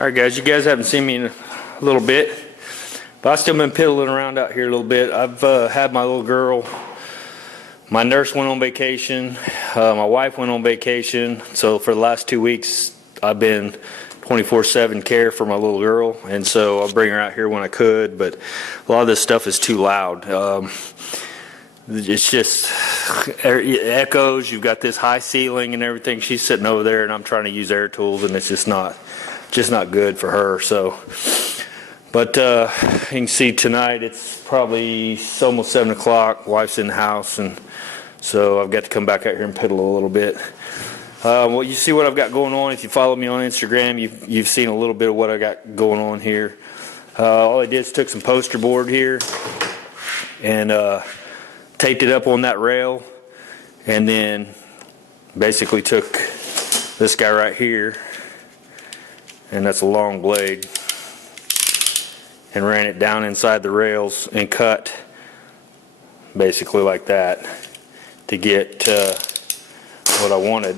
Alright guys, you guys haven't seen me in a little bit, but I've still been piddling around out here a little bit. I've had my little girl, my nurse went on vacation, my wife went on vacation, so for the last 2 weeks I've been 24/7 care for my little girl, and so I'll bring her out here when I could, but a lot of this stuff is too loud. It's just it echoes. You've got this high ceiling and everything. She's sitting over there and I'm trying to use air tools, and it's just not good for her. So but you can see tonight it's probably almost 7 o'clock. Wife's in the house, and so I've got to come back out here and piddle a little bit. Well, you see what I've got going on. If you follow me on Instagram, you've seen a little bit of what I got going on here. All I did is took some poster board here and taped it up on that rail, and then basically took this guy right here, and that's a long blade, and ran it down inside the rails and cut basically like that to get what I wanted.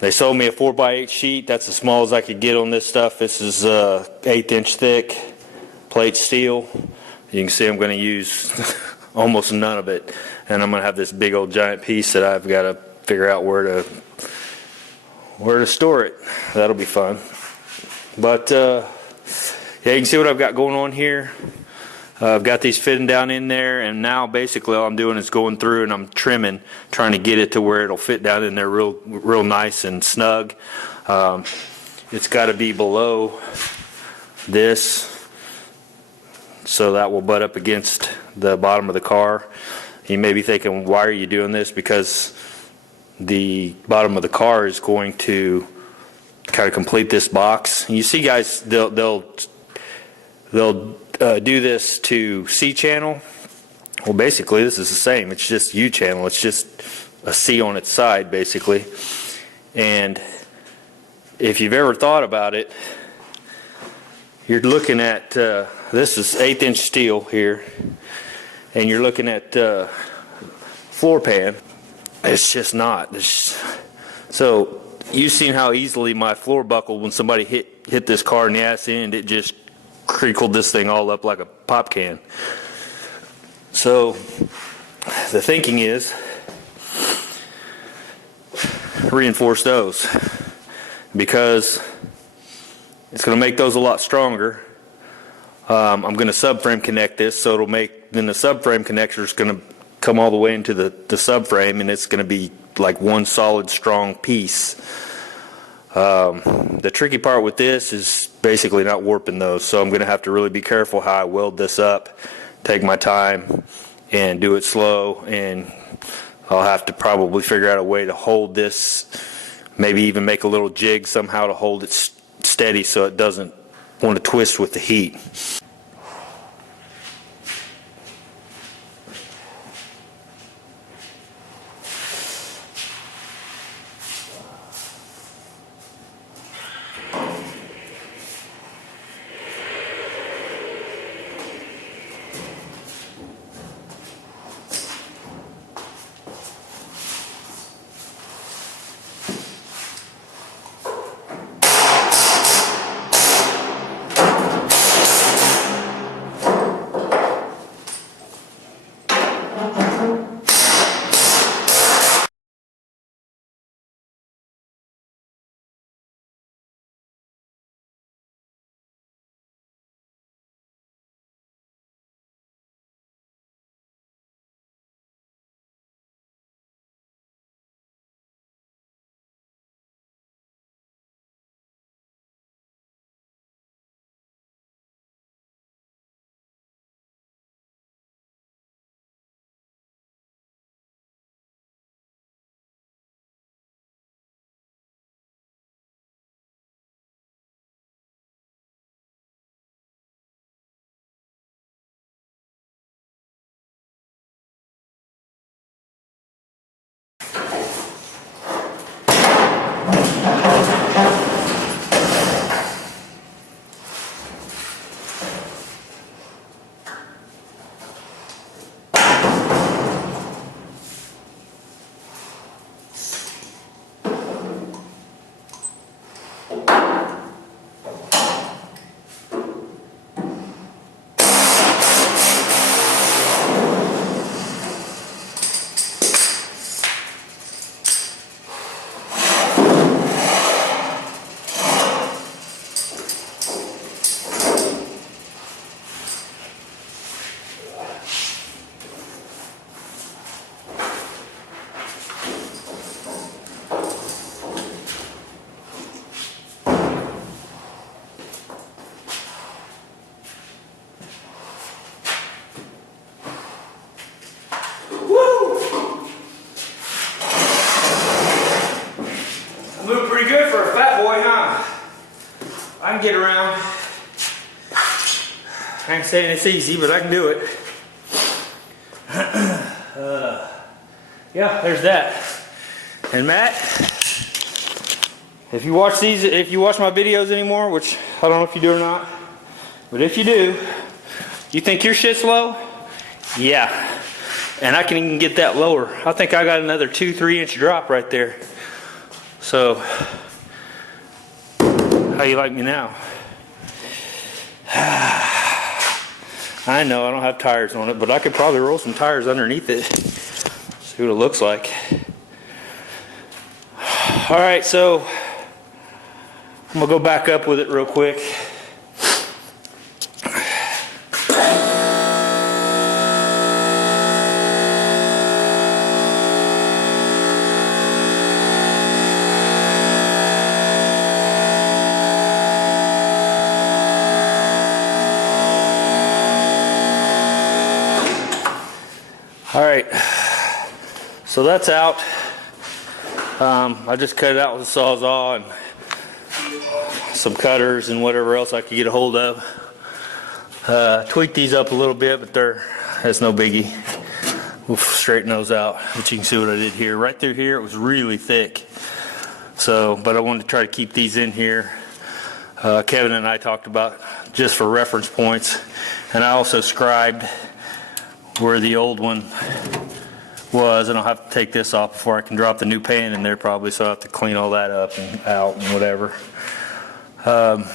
They sold me a 4x8 sheet. That's as small as I could get on this stuff. This is 1/8 inch thick plate steel. You can see I'm going to use almost none of it, and I'm going to have this big old giant piece that I've got to figure out where to store it. That'll be fun. But yeah, you can see what I've got going on here. I've got these fitting down in there, and now basically all I'm doing is going through and I'm trimming, trying to get it to where it'll fit down in there real nice and snug. It's got to be below this, so that will butt up against the bottom of the car. You may be thinking, why are you doing this? Because the bottom of the car is going to kind of complete this box. You see guys, they'll do this to C channel. Well, basically this is the same. It's just U channel. It's just a C on its side basically. And if you've ever thought about it, you're looking at this is 1/8 inch steel here, and you're looking at floor pan. It's just not. So you've seen how easily my floor buckled when somebody hit this car in the ass end. It just crinkled this thing all up like a pop can. So the thinking is reinforce those, because it's going to make those a lot stronger. I'm going to subframe connect this, so it'll make, then the subframe connector is going to come all the way into the subframe, and it's going to be like one solid strong piece. The tricky part with this is basically not warping those, so I'm going to have to really be careful how I weld this up, take my time and do it slow, and I'll have to probably figure out a way to hold this, maybe even make a little jig somehow to hold it steady so it doesn't want to twist with the heat. I can get around. I ain't saying it's easy, but I can do it. Yeah, there's that. And Matt, if you watch my videos anymore, which I don't know if you do or not, but if you do, you think your shit's low? Yeah. And I can even get that lower. I think I got another 2-3 inch drop right there. So, how you like me now? I know I don't have tires on it, but I could probably roll some tires underneath it. See what it looks like. Alright, so I'm gonna go back up with it real quick. Alright, so that's out. I just cut it out with a Sawzall and some cutters and whatever else I could get a hold of. Tweak these up a little bit, but that's no biggie. We'll straighten those out. But you can see what I did here. Right through here, it was really thick. So, but I wanted to try to keep these in here. Kevin and I talked about just for reference points. And I also scribed where the old one was, and I'll have to take this off before I can drop the new pan in there probably, so I'll have to clean all that up and out and whatever. But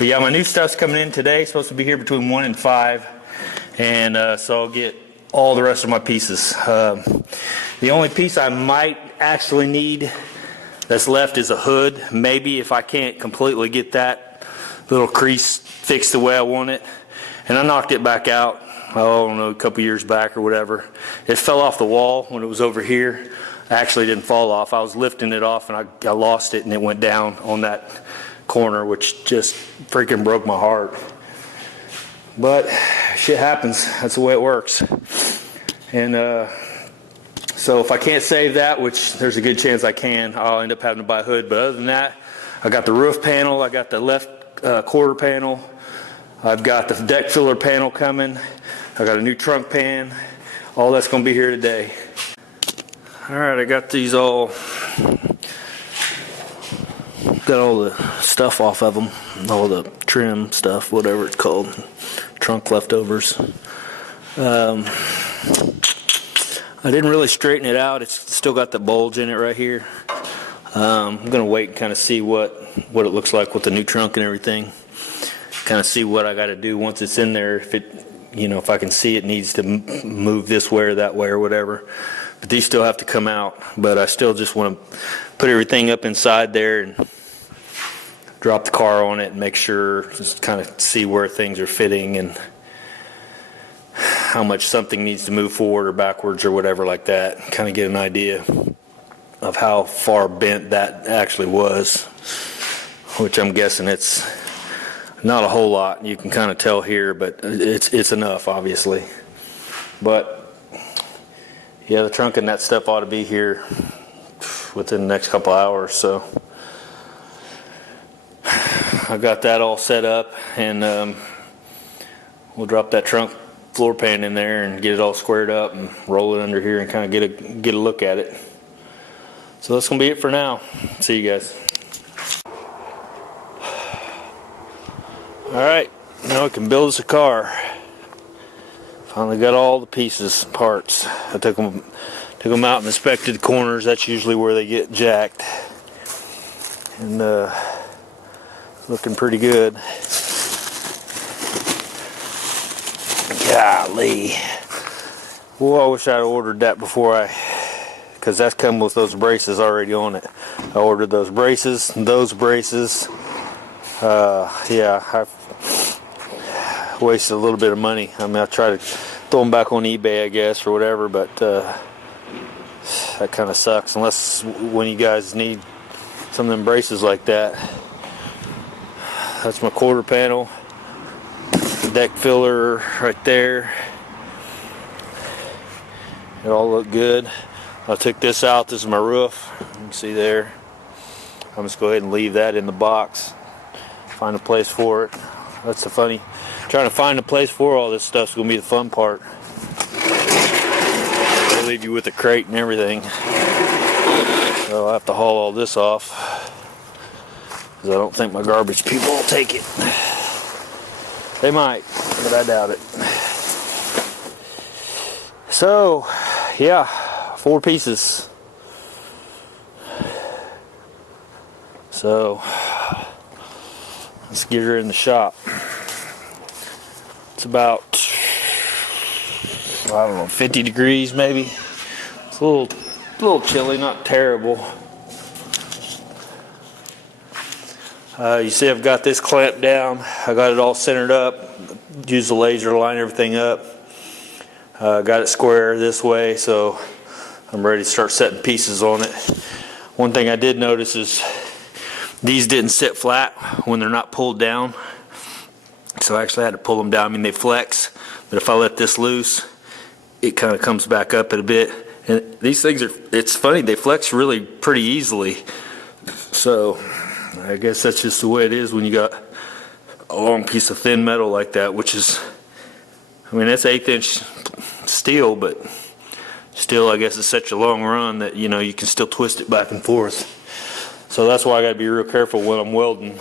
yeah, my new stuff's coming in today. It's supposed to be here between 1 and 5, and so I'll get all the rest of my pieces. The only piece I might actually need that's left is a hood. Maybe if I can't completely get that little crease fixed the way I want it. And I knocked it back out, I don't know, a couple years back or whatever. It fell off the wall when it was over here. It actually didn't fall off. I was lifting it off and I lost it, and it went down on that corner, which just freaking broke my heart. But shit happens. That's the way it works. And so if I can't save that, which there's a good chance I can, I'll end up having to buy a hood. But other than that, I got the roof panel, I got the left quarter panel, I've got the deck filler panel coming, I got a new trunk pan. All that's going to be here today. Alright, I got these all, got all the stuff off of them, all the trim stuff, whatever it's called, trunk leftovers. I didn't really straighten it out. It's still got the bulge in it right here. I'm going to wait and kind of see what it looks like with the new trunk and everything. Kind of see what I got to do once it's in there. If it, if I can see it needs to move this way or that way or whatever. But these still have to come out. But I still just want to put everything up inside there and drop the car on it and make sure, just kind of see where things are fitting and how much something needs to move forward or backwards or whatever like that. Kind of get an idea of how far bent that actually was, which I'm guessing it's not a whole lot. You can kind of tell here, but it's enough, obviously. But yeah, the trunk and that stuff ought to be here within the next couple hours. So I got that all set up, and we'll drop that trunk floor pan in there and get it all squared up and roll it under here and kind of get a look at it. So that's gonna be it for now. See you guys. All right, now we can build us a car. Finally got all the pieces, parts. I took them out and inspected the corners. That's usually where they get jacked. And looking pretty good. Golly. Well, I wish I'd ordered that before because that's come with those braces already on it. I ordered those braces. Yeah, I've wasted a little bit of money. I mean, I try to throw them back on eBay, I guess, or whatever, but that kind of sucks unless when you guys need some of them braces like that. That's my quarter panel, deck filler right there. It all looked good. I took this out. This is my roof. You can see there. I'm just go ahead and leave that in the box Find a place for it. That's the funny. Trying to find a place for all this stuff's gonna be the fun part. They leave you with a crate and everything. So I'll have to haul all this off, because I don't think my garbage people will take it. They might, but I doubt it. So, yeah, 4 pieces. So, let's get her in the shop. It's about, I don't know, 50 degrees maybe. It's a little chilly, not terrible. You see I've got this clamped down. I got it all centered up. Use the laser to line everything up. Got it square this way, so I'm ready to start setting pieces on it. One thing I did notice is these didn't sit flat when they're not pulled down. So I actually had to pull them down. I mean, they flex, but if I let this loose, it kind of comes back up a bit. And these things it's funny, they flex really pretty easily. So I guess that's just the way it is when you got a long piece of thin metal like that, which is, I mean, that's 1/8 inch steel, but still, I guess it's such a long run that, you know, you can still twist it back and forth. So that's why I got to be real careful when I'm welding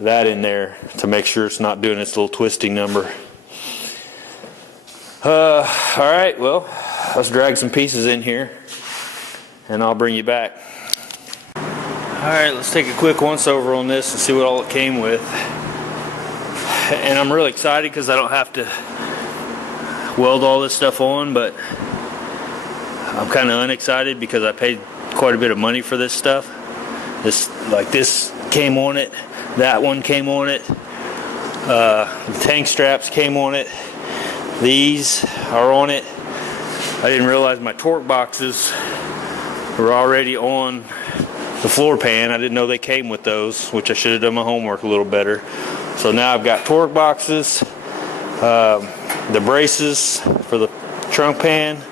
that in there to make sure it's not doing its little twisting number. All right, well, let's drag some pieces in here and I'll bring you back. All right, let's take a quick once over on this and see what all it came with. And I'm really excited because I don't have to weld all this stuff on, but I'm kind of unexcited because I paid quite a bit of money for this stuff. This came on it, that one came on it, the tank straps came on it, these are on it. I didn't realize my torque boxes were already on the floor pan. I didn't know they came with those, which I should have done my homework a little better. So now I've got torque boxes, the braces for the trunk pan,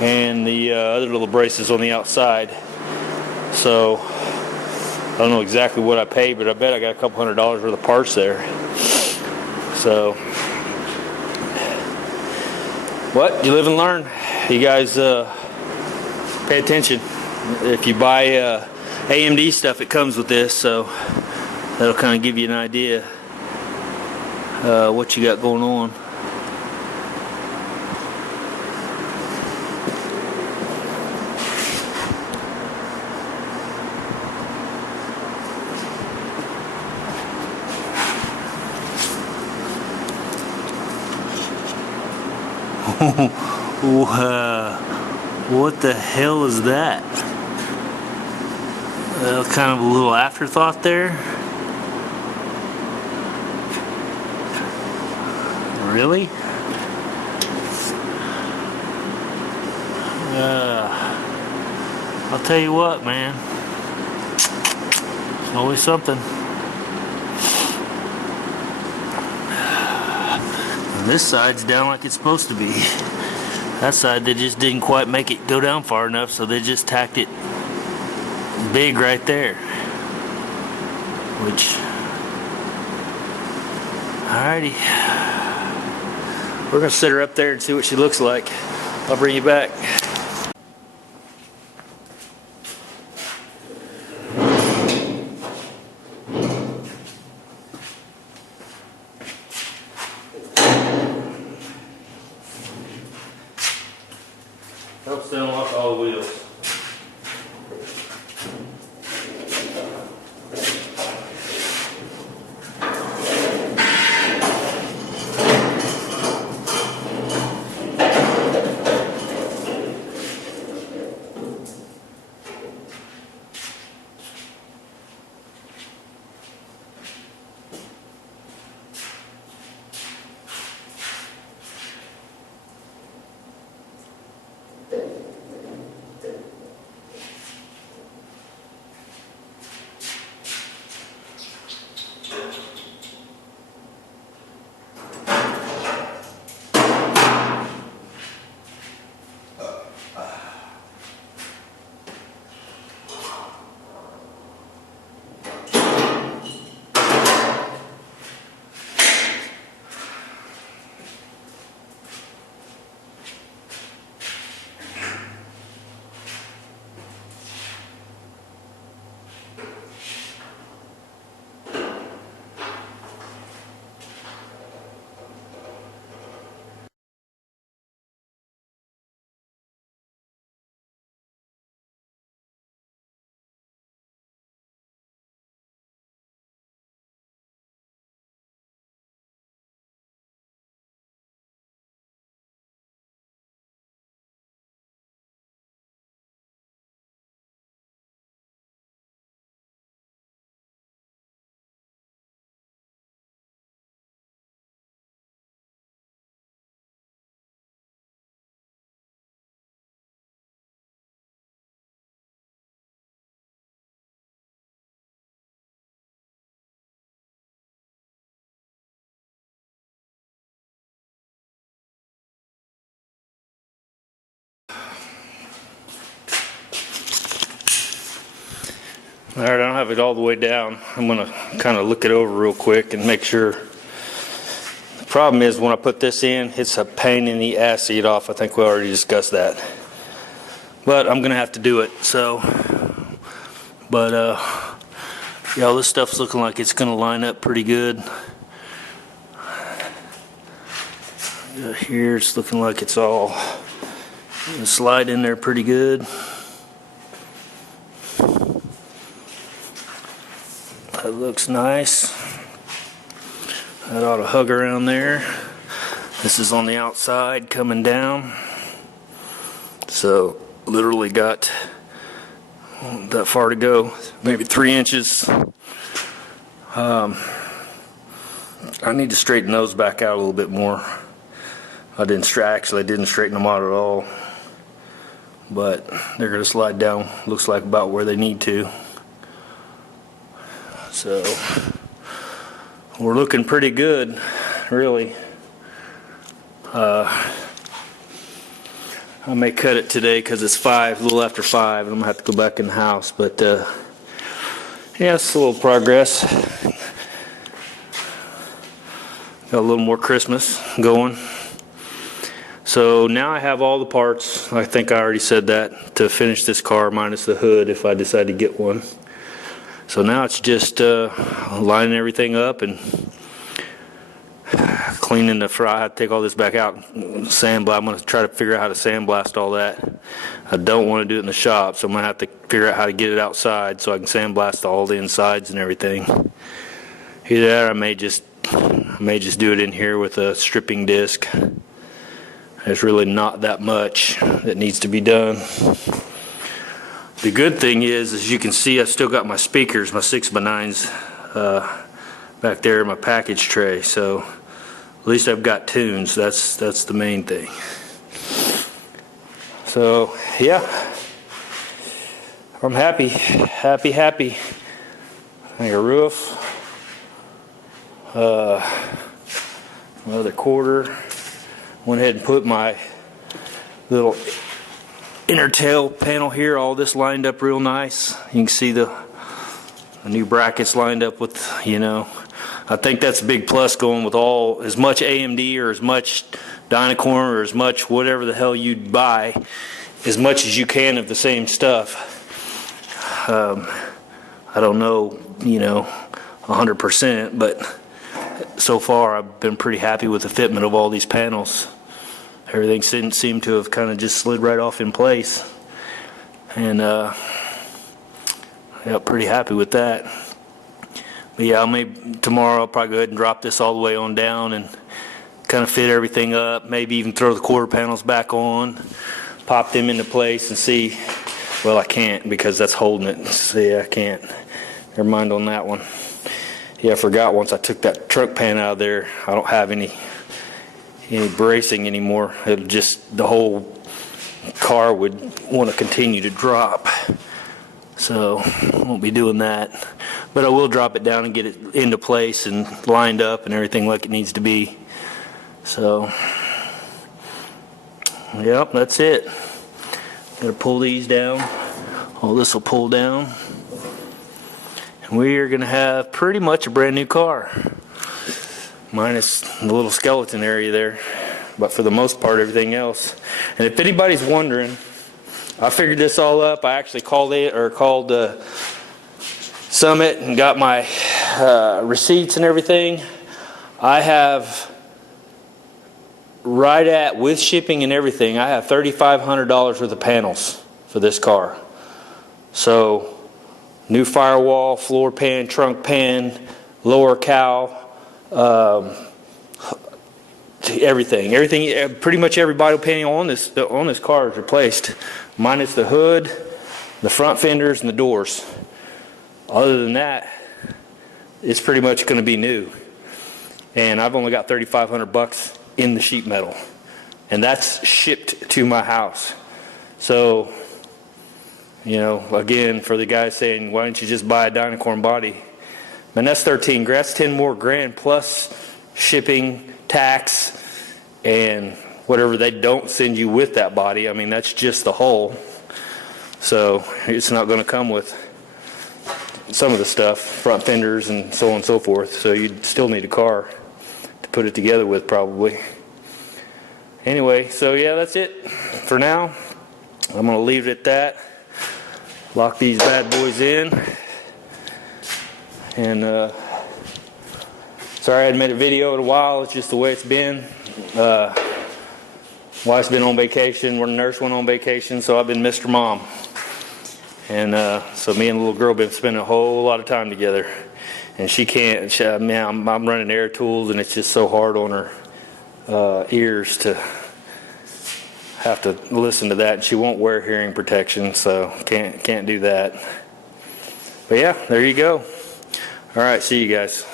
and the other little braces on the outside. So I don't know exactly what I paid, but I bet I got a couple $100 worth of parts there. So, what? You live and learn. You guys pay attention. If you buy AMD stuff, it comes with this, so that'll kind of give you an idea what you got going on. What the hell is that? Kind of a little afterthought there. Really? I'll tell you what, man. It's always something. And this side's down like it's supposed to be. That side, they just didn't quite make it go down far enough, so they just tacked it big right there. Which, alrighty. We're gonna sit her up there and see what she looks like. I'll bring you back. Helps to unlock all the wheels. All right, I don't have it all the way down. I'm gonna kind of look it over real quick and make sure. The problem is when I put this in, it's a pain in the ass to get off. I think we already discussed that. But I'm gonna have to do it, so. But yeah, all this stuff's looking like it's gonna line up pretty good. Here it's looking like it's all gonna slide in there pretty good. That looks nice. That ought to hug around there. This is on the outside coming down. So literally got that far to go, maybe 3 inches. I need to straighten those back out a little bit more. I didn't straighten them out at all, but they're going to slide down, looks like about where they need to. So we're looking pretty good, really. I may cut it today because it's a little after 5, and I'm going to have to go back in the house, but yeah, it's a little progress. Got a little more Christmas going. So now I have all the parts, I think I already said that, to finish this car minus the hood if I decide to get one. So now it's just lining everything up and cleaning the fry. I have to take all this back out, sandblast. I'm going to try to figure out how to sandblast all that. I don't want to do it in the shop, so I'm going to have to figure out how to get it outside so I can sandblast all the insides and everything. Either that or I may just do it in here with a stripping disc. There's really not that much that needs to be done. The good thing is, as you can see, I've still got my speakers, my 6x9s back there in my package tray. So at least I've got tunes. That's the main thing. So yeah, I'm happy. I got a roof, another quarter. Went ahead and put my little inner tail panel here, all this lined up real nice. You can see the new brackets lined up with, I think that's a big plus, going with as much AMD or as much Dynacorn or as much whatever the hell you'd buy, as much as you can of the same stuff. I don't know, 100%, but so far I've been pretty happy with the fitment of all these panels. Everything didn't seem to have kind of just slid right off in place, and yeah, pretty happy with that. But yeah, tomorrow I'll probably go ahead and drop this all the way on down and kind of fit everything up, maybe even throw the quarter panels back on, pop them into place and see. Well, I can't because that's holding it. See, I can't. Never mind on that one. Yeah, I forgot once I took that trunk pan out of there, I don't have any bracing anymore. It'll just, the whole car would want to continue to drop. So I won't be doing that. But I will drop it down and get it into place and lined up and everything like it needs to be. So, yep, that's it. Gotta pull these down. All this will pull down. We are going to have pretty much a brand new car, minus the little skeleton area there, but for the most part everything else. And if anybody's wondering, I figured this all up. I actually called Summit and got my receipts and everything. I have with shipping and everything, I have $3,500 worth of panels for this car. So new firewall, floor pan, trunk pan, lower cowl, everything. Pretty much every body panel on this car is replaced, minus the hood, the front fenders, and the doors. Other than that, it's pretty much going to be new. And I've only got $3,500 in the sheet metal, and that's shipped to my house. So, again, for the guys saying, why don't you just buy a Dynacorn body? Man, that's 13 grand. That's 10 more grand plus shipping, tax, and whatever they don't send you with that body. I mean, that's just the hull. So it's not going to come with some of the stuff, front fenders and so on and so forth. So you'd still need a car to put it together with probably. Anyway, so yeah, that's it for now. I'm going to leave it at that. Lock these bad boys in. And sorry I hadn't made a video in a while. It's just the way it's been. Wife's been on vacation. Our nurse went on vacation, so I've been Mr. Mom. And so me and the little girl been spending a whole lot of time together. And she can't. I'm running air tools, and it's just so hard on her ears to have to listen to that. And she won't wear hearing protection, so can't do that. But yeah, there you go. All right, see you guys.